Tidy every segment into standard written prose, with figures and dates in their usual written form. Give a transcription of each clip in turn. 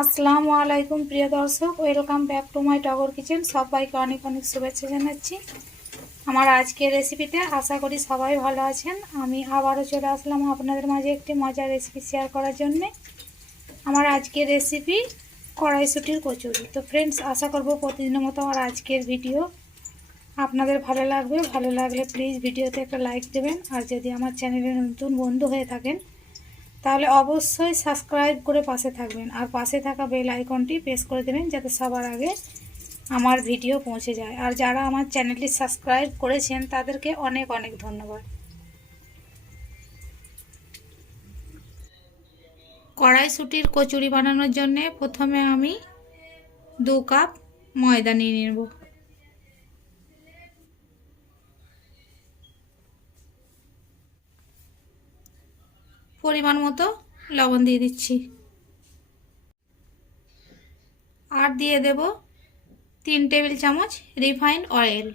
আসসালামু আলাইকুম প্রিয় দর্শক, ওয়েলকাম ব্যাক টু মাই টগর কিচেন। সবাইকে অনেক অনেক শুভেচ্ছা জানাচ্ছি আমার আজকের রেসিপিতে। আশা করি সবাই ভালো আছেন। আমি আবারও চলে আসলাম আপনাদের মাঝে একটি মজার রেসিপি শেয়ার করার জন্যে। আমার আজকের রেসিপি কড়াইশুঁটির কচুরি। তো ফ্রেন্ডস, আশা করব প্রতিদিনের মতো আমার আজকের ভিডিও আপনাদের ভালো লাগবে। ভালো লাগলে প্লিজ ভিডিওতে একটা লাইক দেবেন। আর যদি আমার চ্যানেলে নতুন বন্ধু হয়ে থাকেন তাহলে অবশ্যই সাবস্ক্রাইব করে পাশে থাকবেন, আর পাশে থাকা বেল আইকনটি প্রেস করে দেবেন যাতে সবার আগে আমার ভিডিও পৌঁছে যায়। আর যারা আমার চ্যানেলটি সাবস্ক্রাইব করেছেন তাদেরকে অনেক অনেক ধন্যবাদ। কড়াইশুঁটির কচুরি বানানোর জন্য প্রথমে আমি 2 কাপ ময়দা নিয়ে নেব। পরিমাণ মতো লবণ দিয়ে দিচ্ছি, আর দিয়ে দেব 3 টেবিল চামচ রিফাইন্ড অয়েল।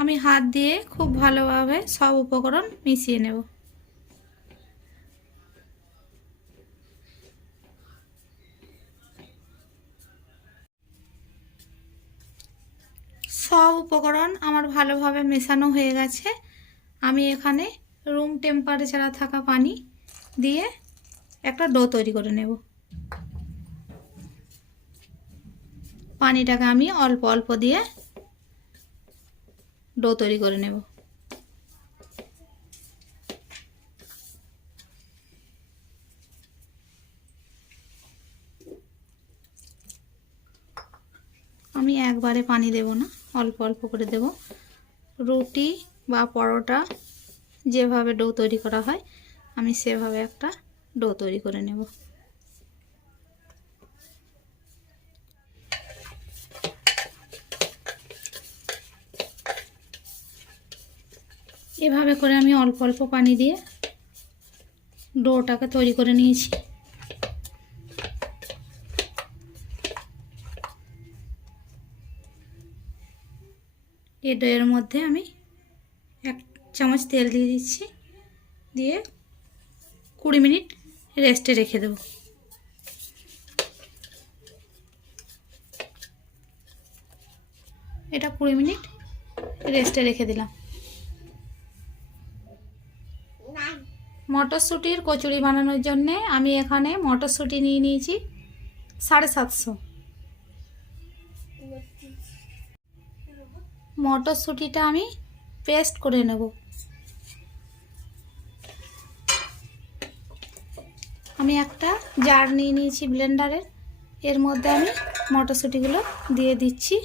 আমি হাত দিয়ে খুব ভালোভাবে সব উপকরণ মিশিয়ে নেব। সব উপকরণ আমার ভালোভাবে মেশানো হয়ে গেছে। আমি এখানে রুম টেম্পারেচারে থাকা পানি দিয়ে একটা ডো তৈরি করে নেব। পানিটাকে আমি অল্প অল্প দিয়ে ডো তৈরি করে নেব। আমি একবারে পানি দেব না, অল্প অল্প করে দেব। রুটি বা পরোটা যেভাবে ডো তৈরি করা হয় আমি সেভাবে একটা ডো তৈরি করে নেব। এভাবে করে আমি অল্প অল্প পানি দিয়ে ডোটাকে তৈরি করে নিয়েছি। এই ডোয়ের মধ্যে আমি 1 চামচ তেল দিয়ে দিচ্ছি, দিয়ে 20 মিনিট রেস্টে রেখে দেব। এটা 20 মিনিট রেস্টে রেখে দিলাম। মটরশুঁটির কচুরি বানানোর জন্য আমি এখানে মটরশুঁটি নিয়ে নিয়েছি 750। মটরশুঁটিটা আমি পেস্ট করে নেব। আমি একটা জার নিয়ে নিয়েছি ব্লেন্ডারের, এর মধ্যে আমি মটরশুঁটিগুলো দিয়ে দিচ্ছি।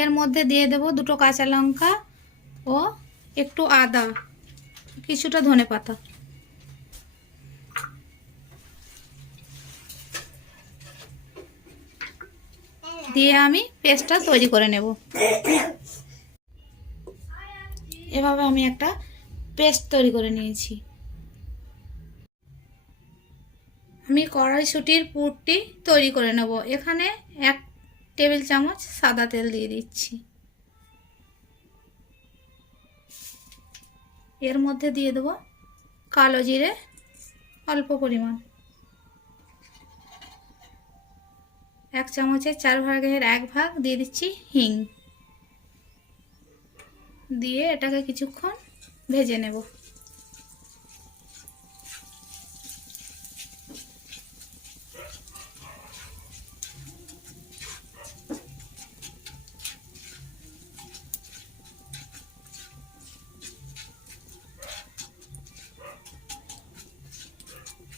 এর মধ্যে দিয়ে দেব 2টো কাঁচা লঙ্কা ও একটু আদা, কিছুটা ধনেপাতা। দিয়ে আমি পেস্টটা তৈরি করে নেব। এভাবে আমি একটা পেস্ট তৈরি করে নিয়েছি। আমি কড়াইশুঁটির পুরটি তৈরি করে নেব। এখানে 1 টেবিল চামচ সাদা তেল দিয়ে দিচ্ছি। এর মধ্যে দিয়ে দেব কালো জিরে অল্প পরিমাণ, 1 চামচের 4 ভাগের 1 ভাগ দিয়ে দিচ্ছি হিং। দিয়ে এটাকে কিছুক্ষণ ভেজে নেব।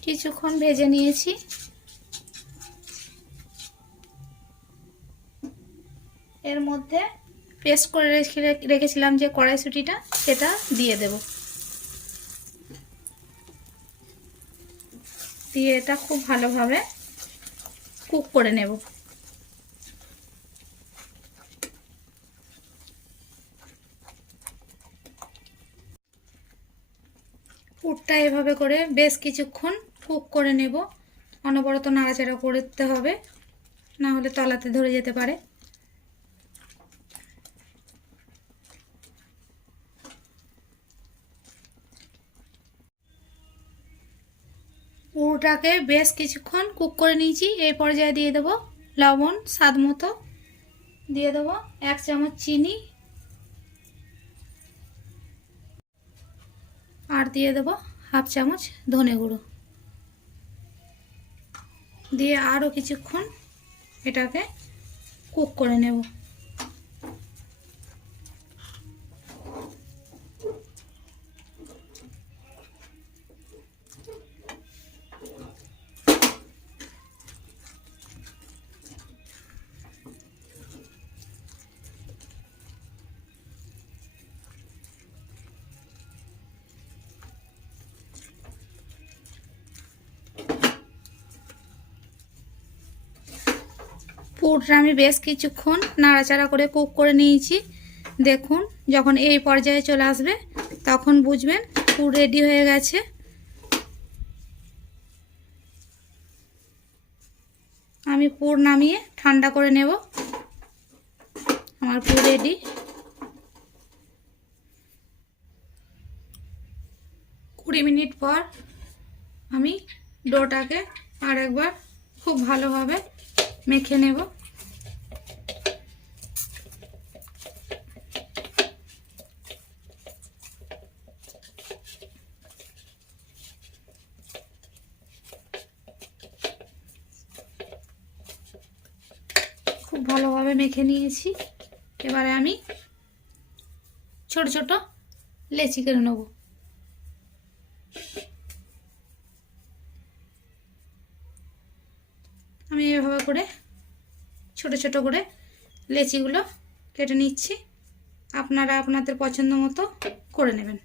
কিছুক্ষণ ভেজে নিয়েছি। এর মধ্যে পেস্ট করে রেখেছিলাম যে কড়াইশুঁটিটা, সেটা দিয়ে দেব। দিয়ে এটা খুব ভালোভাবে কুক করে নেব। পুরটা এভাবে করে বেশ কিছুক্ষণ কুক করে নেব। অনবরত নাড়াচাড়া করতে হবে, না হলে তলাতে ধরে যেতে পারে। পুরটাকে বেশ কিছুক্ষণ কুক করে নিয়েছি। এই পর্যায়ে দিয়ে দেব লবণ স্বাদ মতো, দিয়ে দেব 1 চামচ চিনি, আর দিয়ে দেব 1/2 চামচ ধনে গুঁড়ো, দিয়ে আরও কিছুক্ষণ এটাকে কুক করে নেব। পুরটা আমি বেশ কিছুক্ষণ নাড়াচাড়া করে কুক করে নিয়েছি। দেখুন, যখন এই পর্যায়ে চলে আসবে তখন বুঝবেন পুর রেডি হয়ে গেছে। আমি পুর নামিয়ে ঠান্ডা করে নেব। আমার পুর রেডি। 20 মিনিট পর আমি ডোটাকে আরেকবার খুব ভালোভাবে মেখে নেব। খুব ভালোভাবে মেখে নিয়েছি। এবারে আমি ছোট ছোট লেচি করে নেব। আমি এভাবে করে ছোট ছোট করে লেচিগুলো কেটে নিচ্ছি। আপনারা আপনাদের পছন্দ মতো করে নেবেন।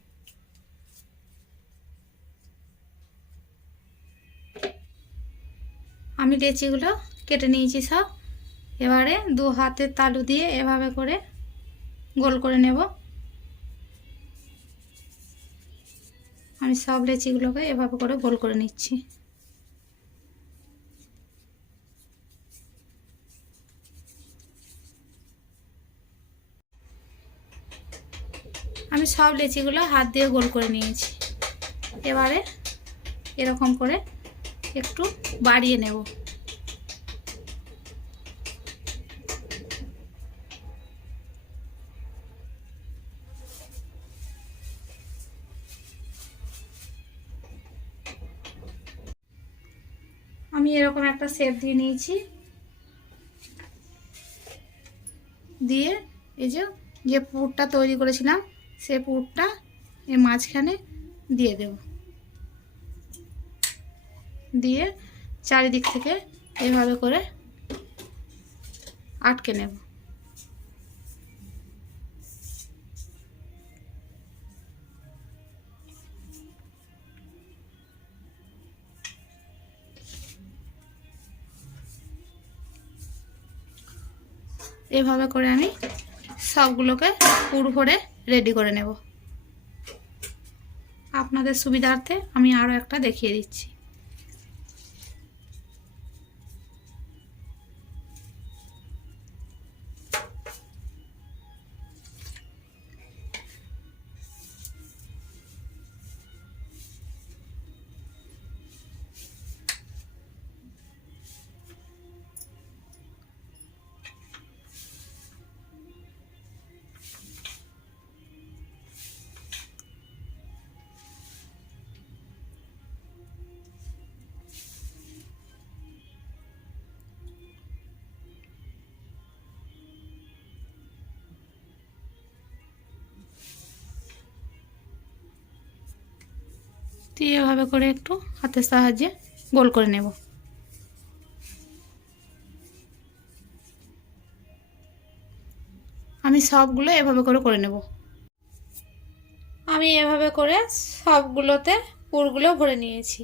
আমি লেচিগুলো কেটে নিয়েছি সব। এবারে 2 হাতের তালু দিয়ে এভাবে করে গোল করে নেব। আমি সব লেচিগুলোকে এভাবে করে গোল করে নিচ্ছি। আমি সব লেচিগুলো হাত দিয়ে গোল করে নিয়েছি। এবারে এরকম করে একটু বাড়িয়ে নেব। আমি এরকম একটা শেপ দিয়ে নিয়েছি। দিয়ে এই যে পুরটা তৈরি করেছিলাম সে পুরটা এর মাঝখানে দিয়ে দেব। দিয়ে চারিদিক থেকে এইভাবে করে আটকে নেব। এভাবে করে আমি সবগুলোকে পুর ভরে রেডি করে নেব। আপনাদের সুবিধার্থে আমি আরও একটা দেখিয়ে দিচ্ছি। দিয়ে এভাবে করে একটু হাতের সাহায্যে গোল করে নেব। আমি সবগুলো এভাবে করে নেব। আমি এভাবে করে সবগুলোতে পুরগুলো ভরে নিয়েছি।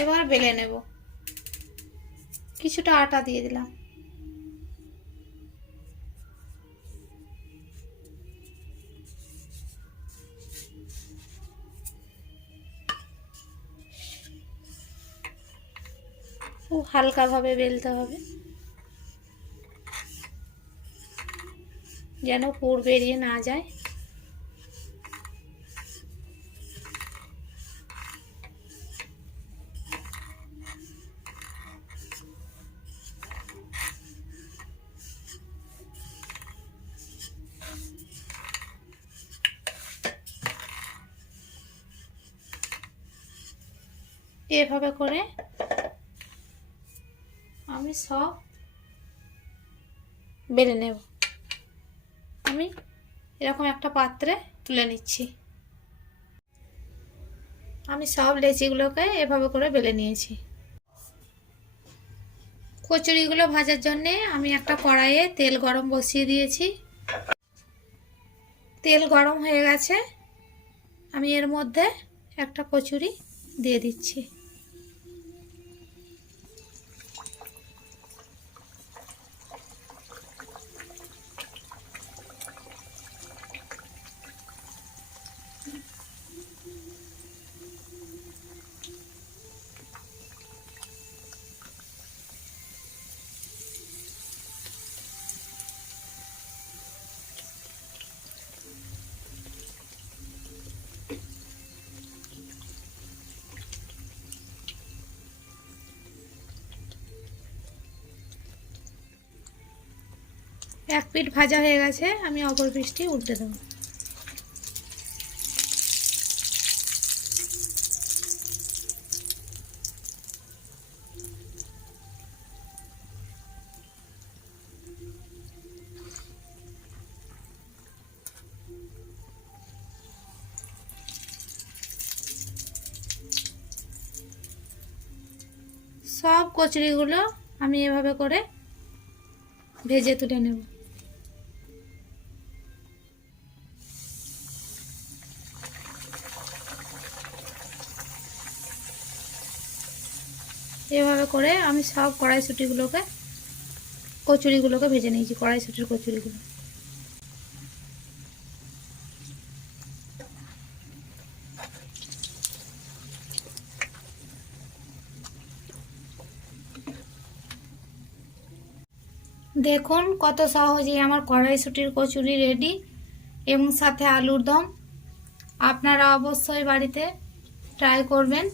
এবার বেলে নেব। কিছুটা আটা দিয়ে দিলাম। খুব হালকাভাবে বেলতে হবে, যেন পুর বেরিয়ে না যায়। এভাবে করে আমি সব বেলে নেব। আমি এরকম একটা পাত্রে তুলে নিচ্ছি। আমি সব লেচিগুলোকে এভাবে করে বেলে নিয়েছি। কচুরিগুলো ভাজার জন্য আমি একটা কড়াইয়ে তেল গরম বসিয়ে দিয়েছি। তেল গরম হয়ে গেছে, আমি এর মধ্যে একটা কচুরি দিয়ে দিচ্ছি। এক পিঠ ভাজা হয়ে গেছে, আমি অপর পিঠটি উল্টে দেবো। সব কচুরিগুলো আমি এভাবে করে ভেজে তুলে নেব। এভাবে করে আমি সব কচুরিগুলোকে ভেজে নিয়েছি, কড়াইশুঁটির কচুরিগুলো। দেখুন কত সহজেই আমার কড়াইশুঁটির কচুরি রেডি, এবং সাথে আলুর দম। আপনারা অবশ্যই বাড়িতে ট্রাই করবেন।